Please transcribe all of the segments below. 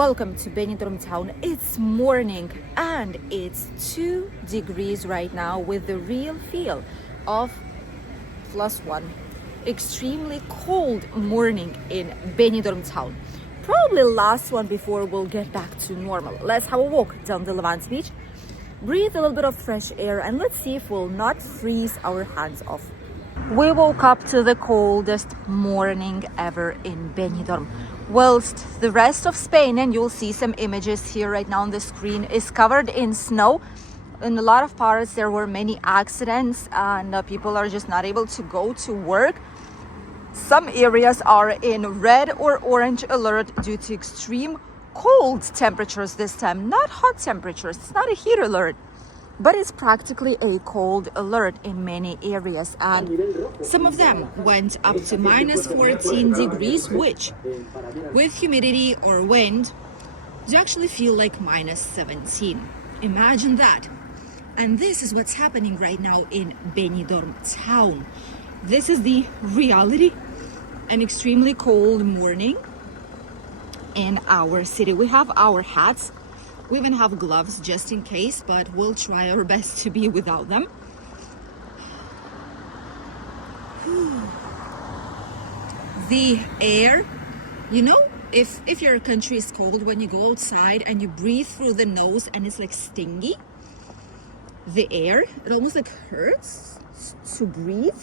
Welcome to Benidorm town. It's morning and it's 2 degrees right now with the real feel of +1. Extremely cold morning in Benidorm town. Probably last one before we'll get back to normal. Let's have a walk down the Levante Beach, breathe a little bit of fresh air, and let's see if we'll not freeze our hands off. We woke up to the coldest morning ever in Benidorm. Whilst the rest of Spain, and you'll see some images here right now on the screen, is covered in snow. In a lot of parts there were many accidents and people are just not able to go to work. Some areas are in red or orange alert due to extreme cold temperatures this time. Not hot temperatures, it's not a heat alert, but it's practically a cold alert in many areas, and some of them went up to -14 degrees, which with humidity or wind you actually feel like -17. Imagine that. And this is what's happening right now in Benidorm town. This is the reality. An extremely cold morning in our city. We have our hats. We even have gloves just in case, but we'll try our best to be without them. The air, you know, if your country is cold, when you go outside and you breathe through the nose and it's like stingy, the air, it almost like hurts to breathe.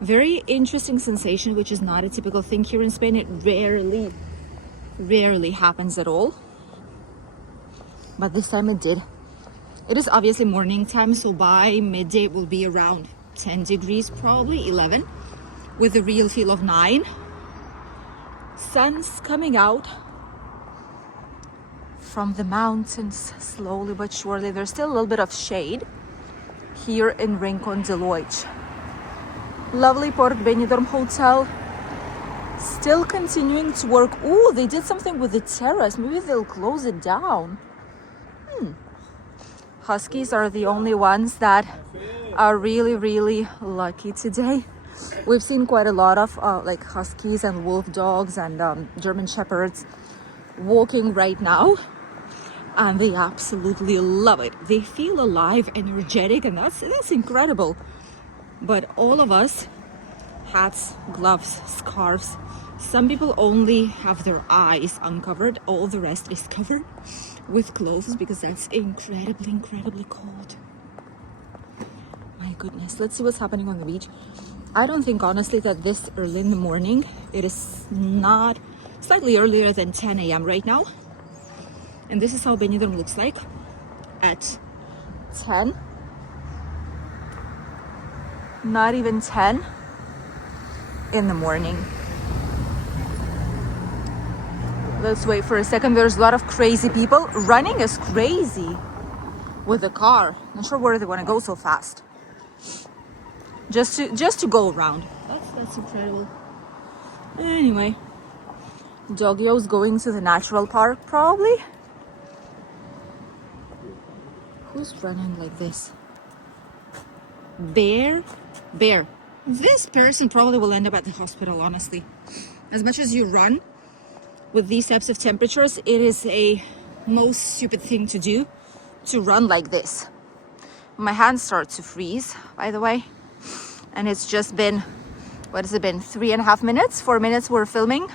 Very interesting sensation, which is not a typical thing here in Spain. It rarely happens at all. But this time it did. It is obviously morning time, so by midday it will be around 10 degrees, probably 11, with a real feel of 9. Sun's coming out from the mountains slowly but surely. There's still a little bit of shade here in Rincon de Loix. Lovely Port Benidorm Hotel still continuing to work. Oh, they did something with the terrace. Maybe they'll close it down. Huskies are the only ones that are really lucky today. We've seen quite a lot of like huskies and wolf dogs and German shepherds walking right now, and they absolutely love it. They feel alive, energetic, and that's incredible. But all of us, hats, gloves, scarves. Some people only have their eyes uncovered. All the rest is covered with clothes because that's incredibly cold. My goodness. Let's see what's happening on the beach. I don't think honestly that this early in the morning, it is not slightly earlier than 10 a.m. right now. And this is how Benidorm looks like at 10. Not even 10 in the morning. Let's wait for a second. There's a lot of crazy people running as crazy with the car. Not sure where they want to go so fast. Just to go around. That's incredible. Anyway, Doggio's going to the natural park probably. Who's running like this? Bear. This person probably will end up at the hospital, honestly. As much as you run with these types of temperatures, it is a most stupid thing to do, to run like this. My hands start to freeze, by the way. And it's just been, what has it been, 3.5 minutes, 4 minutes we're filming.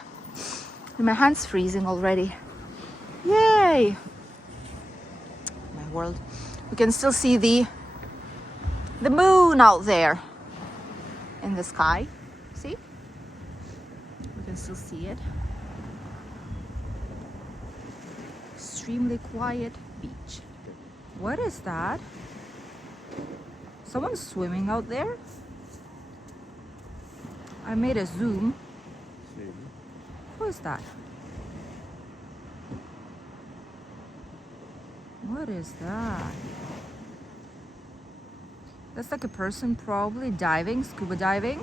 And my hand's freezing already. Yay! My world. We can still see the moon out there in the sky. See? We can still see it. Extremely quiet beach. What is that? Someone's swimming out there? I made a zoom. Who is that? What is that? That's like a person probably diving, scuba diving.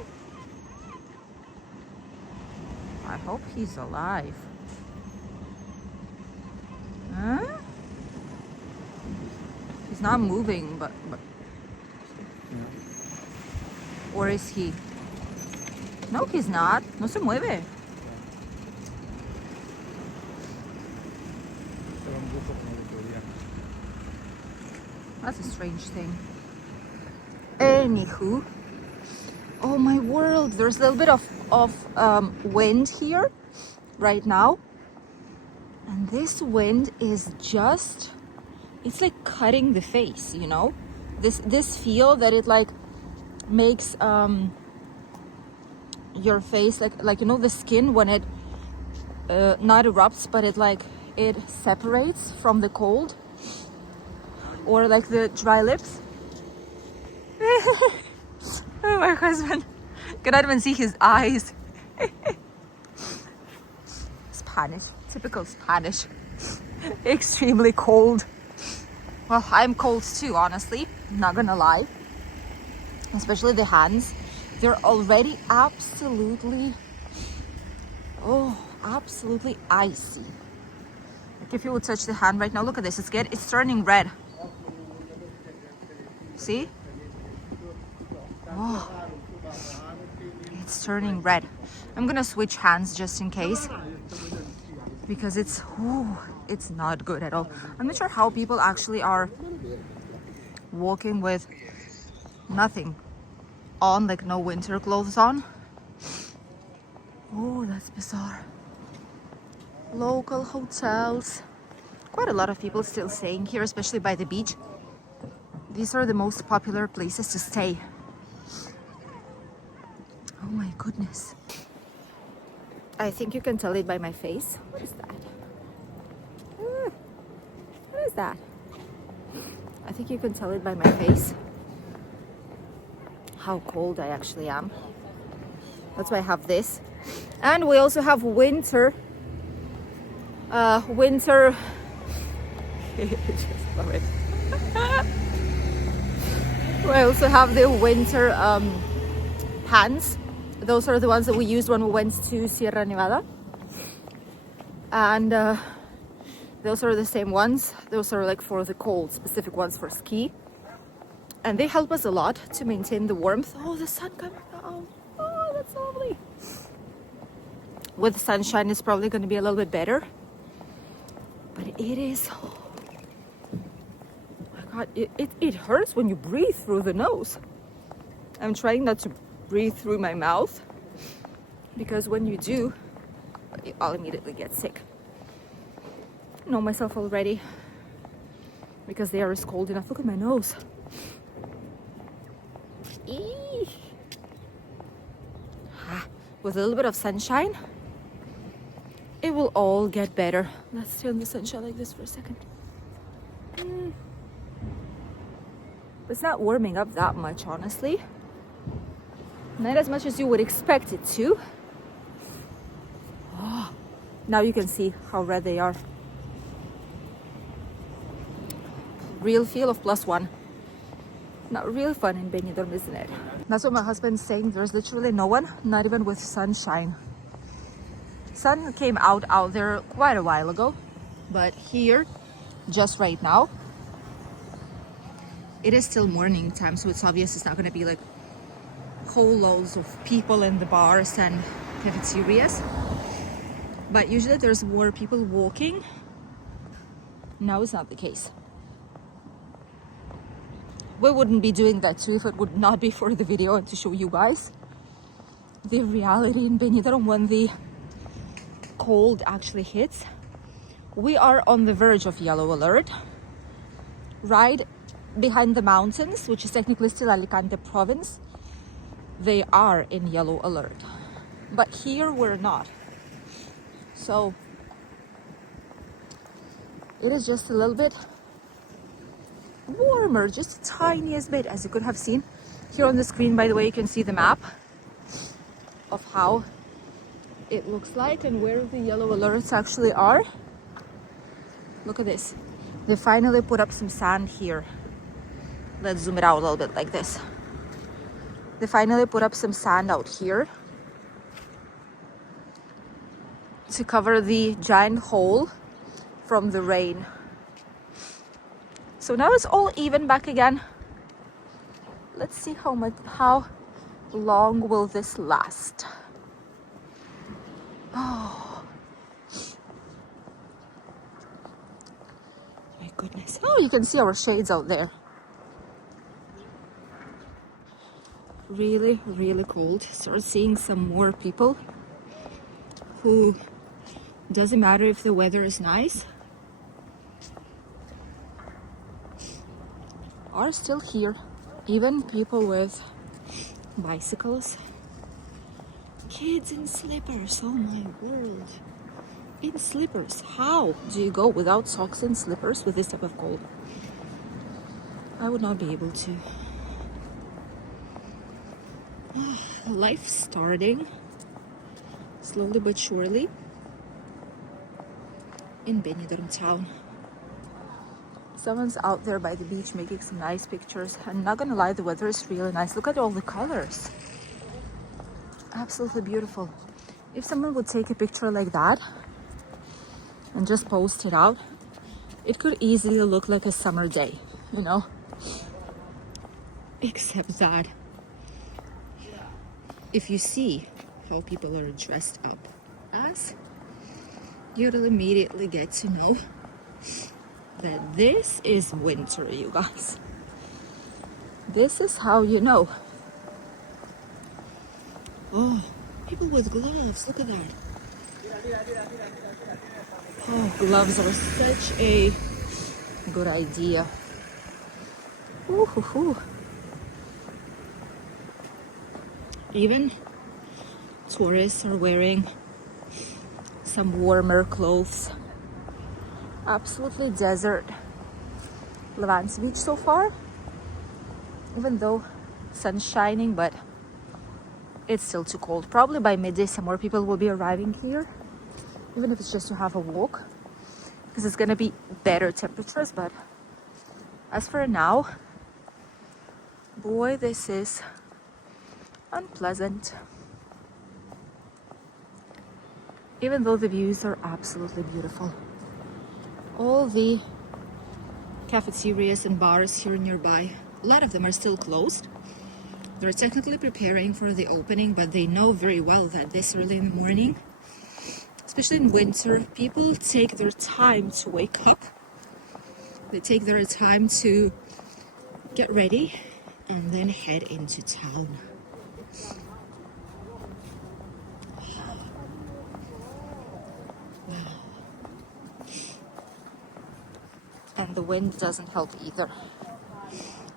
I hope he's alive. Huh? He's not moving, but or is he? No, he's not. No se mueve. That's a strange thing. Anywho, oh my world, there's a little bit of wind here right now. And this wind is just, it's like cutting the face, you know? This feel that it like makes your face like you know, the skin when it not erupts, but it separates from the cold, or like the dry lips. Oh, my husband cannot even see his eyes. Spanish, typical Spanish. Extremely cold. Well, I'm cold too, honestly, not gonna lie. Especially the hands, they're already absolutely icy. Like if you would touch the hand right now, look at this, it's turning red. See? Oh, it's turning red. I'm gonna switch hands just in case, because it's not good at all. I'm not sure how people actually are walking with nothing on, like no winter clothes on. Oh, that's bizarre. Local hotels. Quite a lot of people still staying here, especially by the beach. These are the most popular places to stay. Oh my goodness. I think you can tell it by my face. What is that? What is that? I think you can tell it by my face how cold I actually am. That's why I have this. And we also have winter. Winter. Just love it. We also have the winter pants. Those are the ones that we used when we went to Sierra Nevada. And those are the same ones. Those are like for the cold, specific ones for ski. And they help us a lot to maintain the warmth. Oh, the sun coming out. Oh, that's lovely. With sunshine, it's probably going to be a little bit better. But it is... Oh my God, it hurts when you breathe through the nose. I'm trying not to breathe through my mouth, because when you do, I'll immediately get sick. I know myself already, because the air is cold enough. Look at my nose. Eesh. With a little bit of sunshine, it will all get better. Let's stay in the sunshine like this for a second. It's not warming up that much, honestly. Not as much as you would expect it to. Oh, now you can see how red they are. Real feel of +1. Not real fun in Benidorm, isn't it? That's what my husband's saying. There's literally no one, not even with sunshine. Sun came out there quite a while ago, but here, just right now, it is still morning time, so it's obvious it's not going to be like whole loads of people in the bars and cafeterias. But usually there's more people walking. Now it's not the case. We wouldn't be doing that too if it would not be for the video and to show you guys the reality in Benidorm when the cold actually hits. We are on the verge of yellow alert, right behind the mountains, which is technically still Alicante province. They are in yellow alert, but here we're not. So it is just a little bit warmer, just the tiniest bit, as you could have seen here on the screen. By the way, you can see the map of how it looks like and where the yellow alerts actually are. Look at this. They finally put up some sand here. Let's zoom it out a little bit like this. They finally put up some sand out here to cover the giant hole from the rain. So now it's all even back again. Let's see how long will this last. Oh. goodness. Oh, you can see our shades out there. Really, really cold. Start seeing some more people who doesn't matter if the weather is nice, are still here. Even people with bicycles. Kids in slippers, oh my world. In slippers. How do you go without socks and slippers with this type of cold? I would not be able to. Life starting slowly but surely in Benidorm town. Someone's out there by the beach making some nice pictures. I'm not gonna lie, the weather is really nice. Look at all the colors. Absolutely beautiful. If someone would take a picture like that and just post it out, it could easily look like a summer day, you know? Except that if you see how people are dressed up as, you'll immediately get to know that this is winter, you guys. This is how you know. Oh, people with gloves, look at that. Oh, gloves are such a good idea. Ooh, hoo, hoo. Even tourists are wearing some warmer clothes. Absolutely desert Levante Beach so far, even though sun's shining, but it's still too cold. Probably by midday some more people will be arriving here, even if it's just to have a walk, because it's gonna be better temperatures. But as for now, boy, this is unpleasant. Even though the views are absolutely beautiful. All the cafeterias and bars here nearby, a lot of them are still closed. They're technically preparing for the opening, but they know very well that this early in the morning, especially in winter, people take their time to wake up. They take their time to get ready and then head into town. And the wind doesn't help either.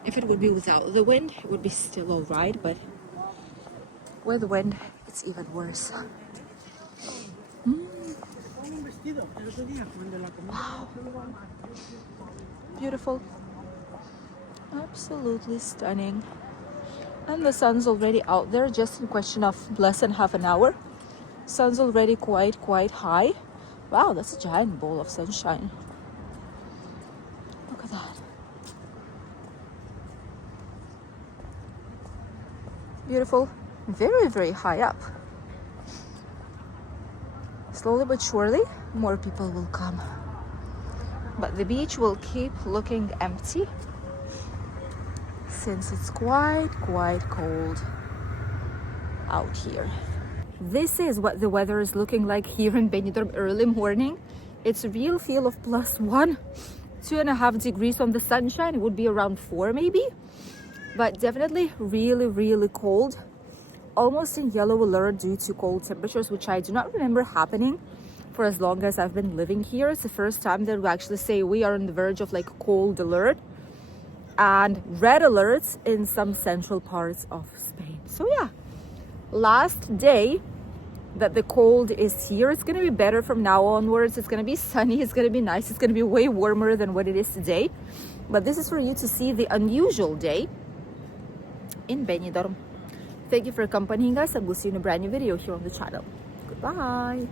If it would be without the wind, it would be still alright, but with the wind, it's even worse. Wow. Beautiful. Absolutely stunning. And the sun's already out there, just in question of less than half an hour. Sun's already quite high. Wow, that's a giant ball of sunshine. Look at that. Beautiful. Very high up. Slowly but surely, more people will come. But the beach will keep looking empty since it's quite cold out here. This is what the weather is looking like here in Benidorm early morning. It's a real feel of +1, 2.5 degrees on the sunshine. It would be around 4 maybe, but definitely really cold. Almost in yellow alert due to cold temperatures, which I do not remember happening for as long as I've been living here. It's the first time that we actually say we are on the verge of like cold alert and red alerts in some central parts of Spain. So yeah, last day that the cold is here. It's gonna be better from now onwards. It's gonna be sunny, it's gonna be nice, it's gonna be way warmer than what it is today. But this is for you to see the unusual day in Benidorm. Thank you for accompanying us, and we'll see you in a brand new video here on the channel. Goodbye.